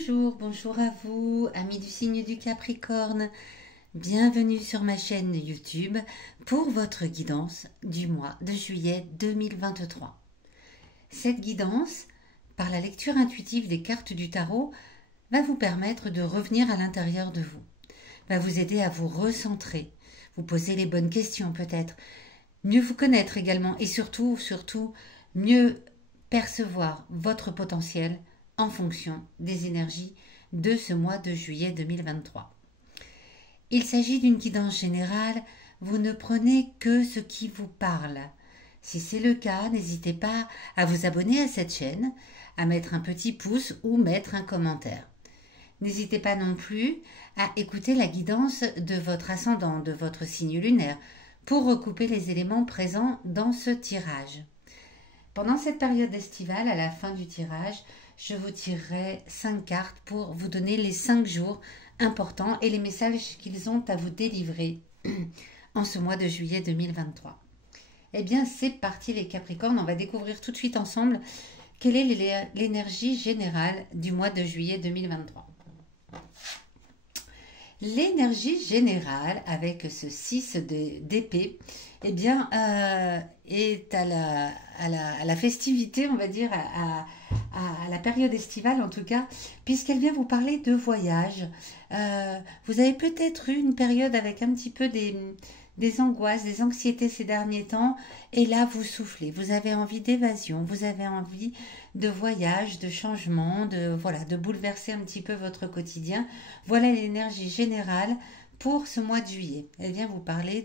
Bonjour, bonjour à vous, amis du signe du Capricorne. Bienvenue sur ma chaîne YouTube pour votre guidance du mois de juillet 2023. Cette guidance, par la lecture intuitive des cartes du tarot, va vous permettre de revenir à l'intérieur de vous, va vous aider à vous recentrer, vous poser les bonnes questions peut-être, mieux vous connaître également et surtout, mieux percevoir votre potentiel en fonction des énergies de ce mois de juillet 2023. Il s'agit d'une guidance générale, vous ne prenez que ce qui vous parle. Si c'est le cas, n'hésitez pas à vous abonner à cette chaîne, à mettre un petit pouce ou mettre un commentaire. N'hésitez pas non plus à écouter la guidance de votre ascendant, de votre signe lunaire, pour recouper les éléments présents dans ce tirage. Pendant cette période estivale, à la fin du tirage, je vous tirerai 5 cartes pour vous donner les 5 jours importants et les messages qu'ils ont à vous délivrer en ce mois de juillet 2023. Eh bien, c'est parti les Capricornes, on va découvrir tout de suite ensemble quelle est l'énergie générale du mois de juillet 2023. L'énergie générale avec ce 6 d'épée, eh bien, est à la festivité, on va dire, à la période estivale en tout cas, puisqu'elle vient vous parler de voyage. Vous avez peut-être eu une période avec un petit peu des angoisses, des anxiétés ces derniers temps, et là vous soufflez, vous avez envie d'évasion, vous avez envie de voyage, de changement, de bouleverser un petit peu votre quotidien. Voilà l'énergie générale pour ce mois de juillet. Elle vient vous parler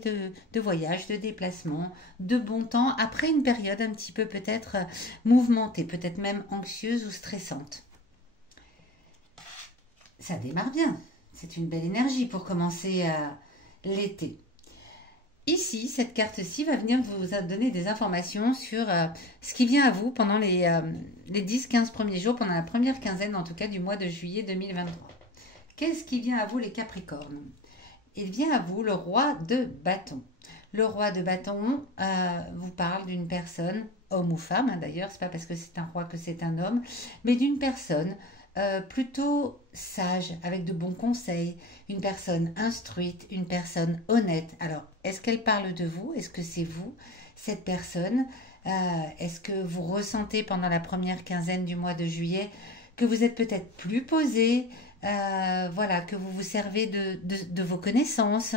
de voyage, de déplacement, de bon temps, après une période un petit peu peut-être mouvementée, peut-être même anxieuse ou stressante. Ça démarre bien, c'est une belle énergie pour commencer l'été. Ici, cette carte-ci va venir vous donner des informations sur ce qui vient à vous pendant les 10-15 premiers jours, pendant la première quinzaine en tout cas du mois de juillet 2023. Qu'est-ce qui vient à vous les Capricornes? Il vient à vous le roi de bâton. Le roi de bâton vous parle d'une personne, homme ou femme, hein, d'ailleurs, c'est pas parce que c'est un roi que c'est un homme, mais d'une personne plutôt sage, avec de bons conseils, une personne instruite, une personne honnête. Alors, est-ce qu'elle parle de vous? Est-ce que c'est vous, cette personne? Est-ce que vous ressentez pendant la première quinzaine du mois de juillet que vous êtes peut-être plus posé, voilà, que vous vous servez de vos connaissances,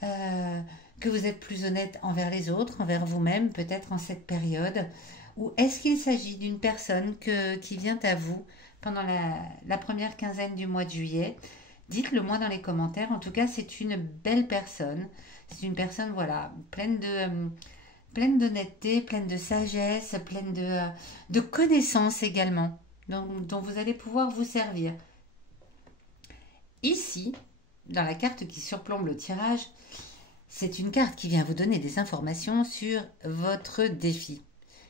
que vous êtes plus honnête envers les autres, envers vous-même, peut-être en cette période? Ou est-ce qu'il s'agit d'une personne qui vient à vous pendant la première quinzaine du mois de juillet? Dites-le moi dans les commentaires. En tout cas, c'est une belle personne. C'est une personne, voilà, pleine d'honnêteté, pleine de sagesse, pleine de connaissances également, dont vous allez pouvoir vous servir. Ici, dans la carte qui surplombe le tirage, c'est une carte qui vient vous donner des informations sur votre défi.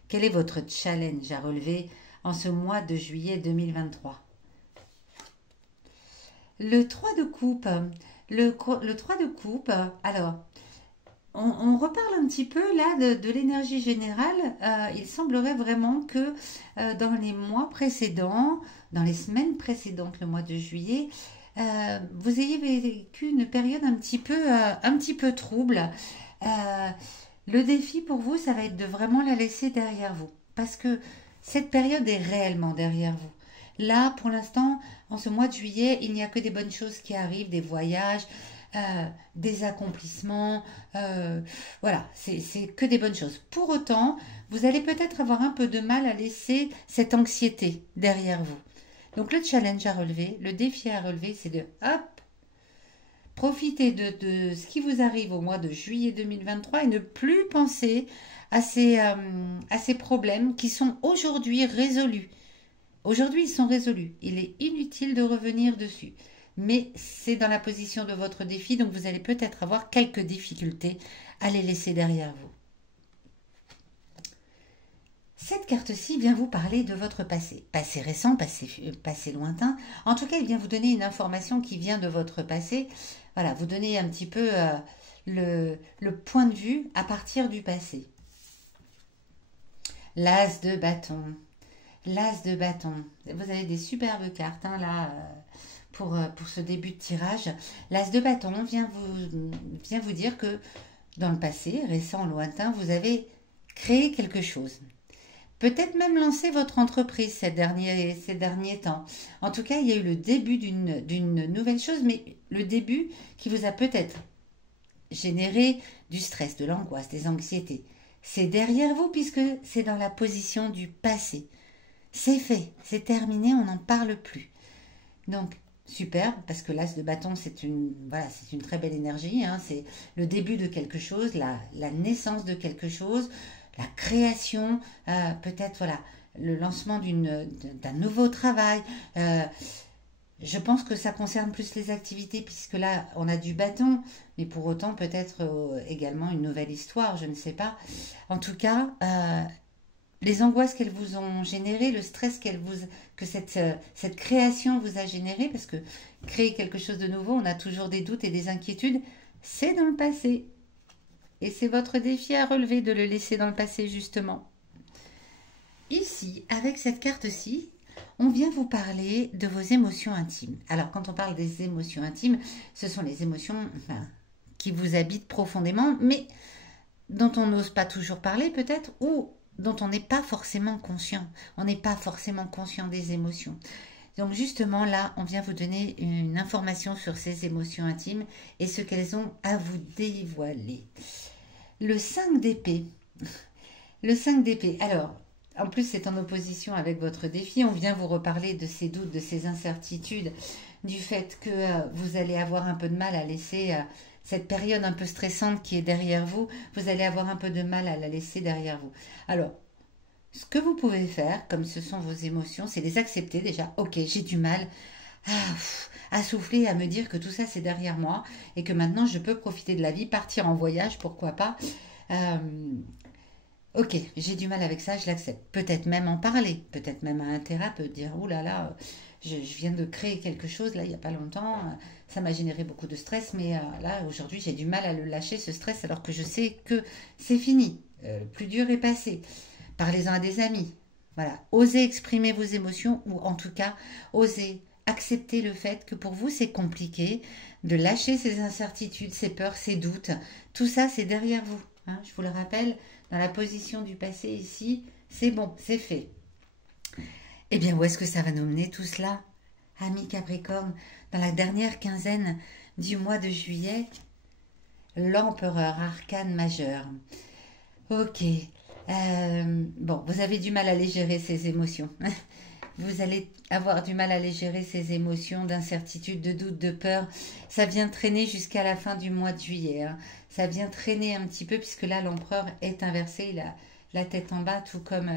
Quel est votre challenge à relever en ce mois de juillet 2023? Le 3 de coupe. Le 3 de coupe, alors, on reparle un petit peu là de l'énergie générale. Il semblerait vraiment que dans les mois précédents, dans les semaines précédentes, le mois de juillet, vous ayez vécu une période un petit peu trouble. Le défi pour vous, ça va être de vraiment la laisser derrière vous. Parce que cette période est réellement derrière vous. Là, pour l'instant, en ce mois de juillet, il n'y a que des bonnes choses qui arrivent, des voyages, des accomplissements. Voilà, c'est que des bonnes choses. Pour autant, vous allez peut-être avoir un peu de mal à laisser cette anxiété derrière vous. Donc le challenge à relever, le défi à relever, c'est de hop, profiter de ce qui vous arrive au mois de juillet 2023 et ne plus penser à ces problèmes qui sont aujourd'hui résolus. Aujourd'hui, ils sont résolus. Il est inutile de revenir dessus. Mais c'est dans la position de votre défi, donc vous allez peut-être avoir quelques difficultés à les laisser derrière vous. Cette carte-ci vient vous parler de votre passé. Passé récent, passé lointain. En tout cas, il vient vous donner une information qui vient de votre passé. Voilà, vous donner un petit peu le point de vue à partir du passé. L'as de bâton. l'as de bâton. Vous avez des superbes cartes hein, là pour ce début de tirage. L'as de bâton vient vous dire que dans le passé, récent, lointain, vous avez créé quelque chose. Peut-être même lancé votre entreprise ces derniers temps. En tout cas, il y a eu le début d'une nouvelle chose, mais le début qui vous a peut-être généré du stress, de l'angoisse, des anxiétés. C'est derrière vous puisque c'est dans la position du passé. C'est fait, c'est terminé, on n'en parle plus. Donc, super, parce que l'as de bâton, voilà, c'est une très belle énergie. Hein, c'est le début de quelque chose, la naissance de quelque chose, la création, peut-être voilà, le lancement d'un nouveau travail. Je pense que ça concerne plus les activités, puisque là, on a du bâton, mais pour autant, peut-être également une nouvelle histoire, je ne sais pas. En tout cas, les angoisses qu'elles vous ont générées, le stress que cette création vous a généré, parce que créer quelque chose de nouveau, on a toujours des doutes et des inquiétudes, c'est dans le passé. Et c'est votre défi à relever de le laisser dans le passé, justement. Ici, avec cette carte-ci, on vient vous parler de vos émotions intimes. Alors, quand on parle des émotions intimes, ce sont les émotions qui vous habitent profondément, mais dont on n'ose pas toujours parler peut-être, ou dont on n'est pas forcément conscient. On n'est pas forcément conscient des émotions. Donc justement là, on vient vous donner une information sur ces émotions intimes et ce qu'elles ont à vous dévoiler. Le 5 d'épée. Le 5 d'épée. Alors, en plus c'est en opposition avec votre défi. On vient vous reparler de ces doutes, de ces incertitudes, du fait que vous allez avoir un peu de mal à laisser... cette période un peu stressante qui est derrière vous, vous allez avoir un peu de mal à la laisser derrière vous. Alors, ce que vous pouvez faire, comme ce sont vos émotions, c'est les accepter déjà. Ok, j'ai du mal à souffler, à me dire que tout ça c'est derrière moi et que maintenant je peux profiter de la vie, partir en voyage, pourquoi pas. Euh, ok, j'ai du mal avec ça, je l'accepte. Peut-être même en parler, peut-être même à un thérapeute, dire, ouh là là, je viens de créer quelque chose là il n'y a pas longtemps, ça m'a généré beaucoup de stress, mais là aujourd'hui j'ai du mal à le lâcher ce stress alors que je sais que c'est fini, le plus dur est passé. Parlez-en à des amis. Voilà, osez exprimer vos émotions ou en tout cas osez accepter le fait que pour vous c'est compliqué de lâcher ces incertitudes, ces peurs, ces doutes. Tout ça c'est derrière vous. Hein, je vous le rappelle, dans la position du passé ici, c'est bon, c'est fait. Eh bien, où est-ce que ça va nous mener tout cela, amis Capricorne? Dans la dernière quinzaine du mois de juillet, l'empereur arcane majeur. Ok. Bon, vous avez du mal à les gérer ces émotions. Vous allez avoir du mal à les gérer ces émotions d'incertitude, de doute, de peur. Ça vient traîner jusqu'à la fin du mois de juillet. Hein. Ça vient traîner un petit peu puisque là, l'empereur est inversé. Il a la tête en bas, tout comme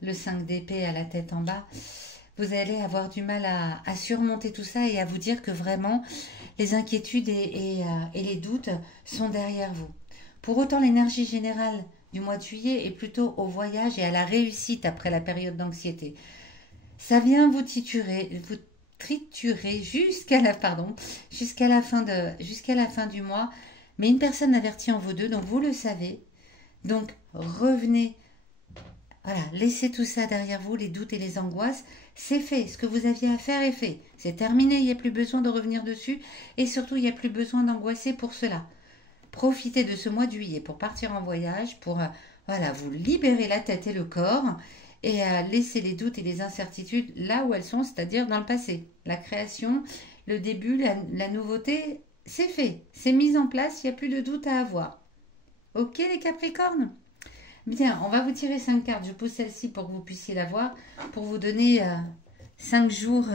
le 5 d'épée à la tête en bas. Vous allez avoir du mal à surmonter tout ça et à vous dire que vraiment, les inquiétudes et les doutes sont derrière vous. Pour autant, l'énergie générale du mois de juillet est plutôt au voyage et à la réussite après la période d'anxiété. Ça vient vous triturer jusqu'à la fin du mois. Mais une personne avertie en vous deux, donc vous le savez. Donc revenez, voilà, laissez tout ça derrière vous, les doutes et les angoisses. C'est fait, ce que vous aviez à faire est fait. C'est terminé, il n'y a plus besoin de revenir dessus. Et surtout, il n'y a plus besoin d'angoisser pour cela. Profitez de ce mois de juillet pour partir en voyage, pour voilà, vous libérer la tête et le corps et laisser les doutes et les incertitudes là où elles sont, c'est-à-dire dans le passé. La création, le début, la nouveauté, c'est fait, c'est mis en place, il n'y a plus de doute à avoir. Ok les Capricornes? Bien, on va vous tirer 5 cartes, je pose celle-ci pour que vous puissiez la voir, pour vous donner 5 jours...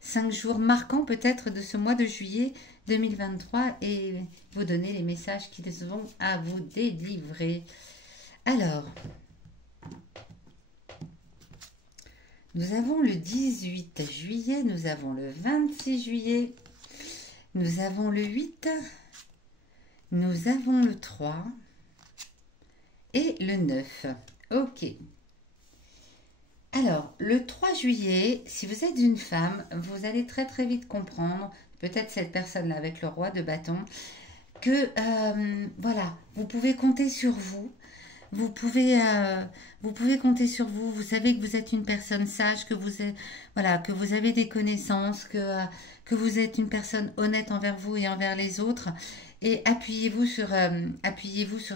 5 jours marquants peut-être de ce mois de juillet 2023 et vous donner les messages qui vont à vous délivrer. Alors, nous avons le 18 juillet, nous avons le 26 juillet, nous avons le 8, nous avons le 3 et le 9. Ok. Alors, le 3 juillet, si vous êtes une femme, vous allez très très vite comprendre, peut-être cette personne-là avec le roi de bâton, que voilà, vous pouvez compter sur vous, vous pouvez compter sur vous. Vous savez que vous êtes une personne sage, que vous êtes, voilà, que vous avez des connaissances, que vous êtes une personne honnête envers vous et envers les autres. Et appuyez-vous sur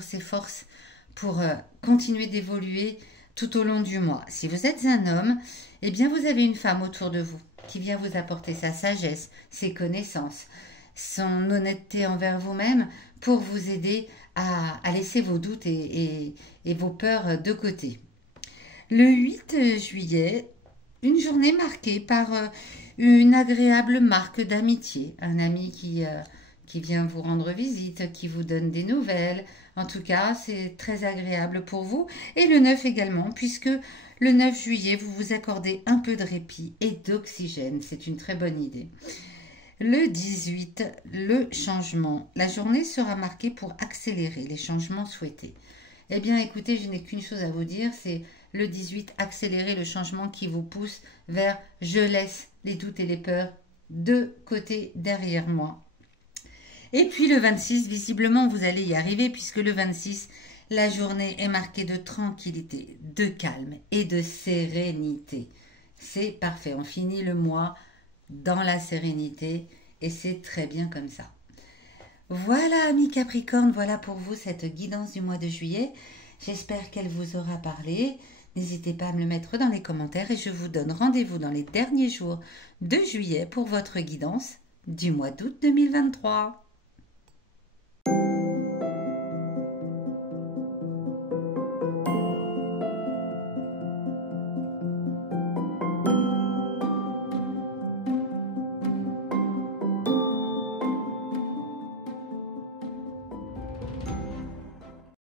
ces forces pour continuer d'évoluer tout au long du mois. Si vous êtes un homme, eh bien vous avez une femme autour de vous qui vient vous apporter sa sagesse, ses connaissances, son honnêteté envers vous-même pour vous aider à laisser vos doutes et vos peurs de côté. Le 8 juillet, une journée marquée par une agréable marque d'amitié. Un ami qui vient vous rendre visite, qui vous donne des nouvelles. En tout cas, c'est très agréable pour vous. Et le 9 également, puisque le 9 juillet, vous vous accordez un peu de répit et d'oxygène. C'est une très bonne idée. Le 18, le changement. La journée sera marquée pour accélérer les changements souhaités. Eh bien, écoutez, je n'ai qu'une chose à vous dire, c'est le 18, accélérer le changement qui vous pousse vers « je laisse les doutes et les peurs de côté derrière moi ». Et puis le 26, visiblement, vous allez y arriver puisque le 26, la journée est marquée de tranquillité, de calme et de sérénité. C'est parfait, on finit le mois dans la sérénité et c'est très bien comme ça. Voilà, amis Capricorne, voilà pour vous cette guidance du mois de juillet. J'espère qu'elle vous aura parlé. N'hésitez pas à me le mettre dans les commentaires et je vous donne rendez-vous dans les derniers jours de juillet pour votre guidance du mois d'août 2023.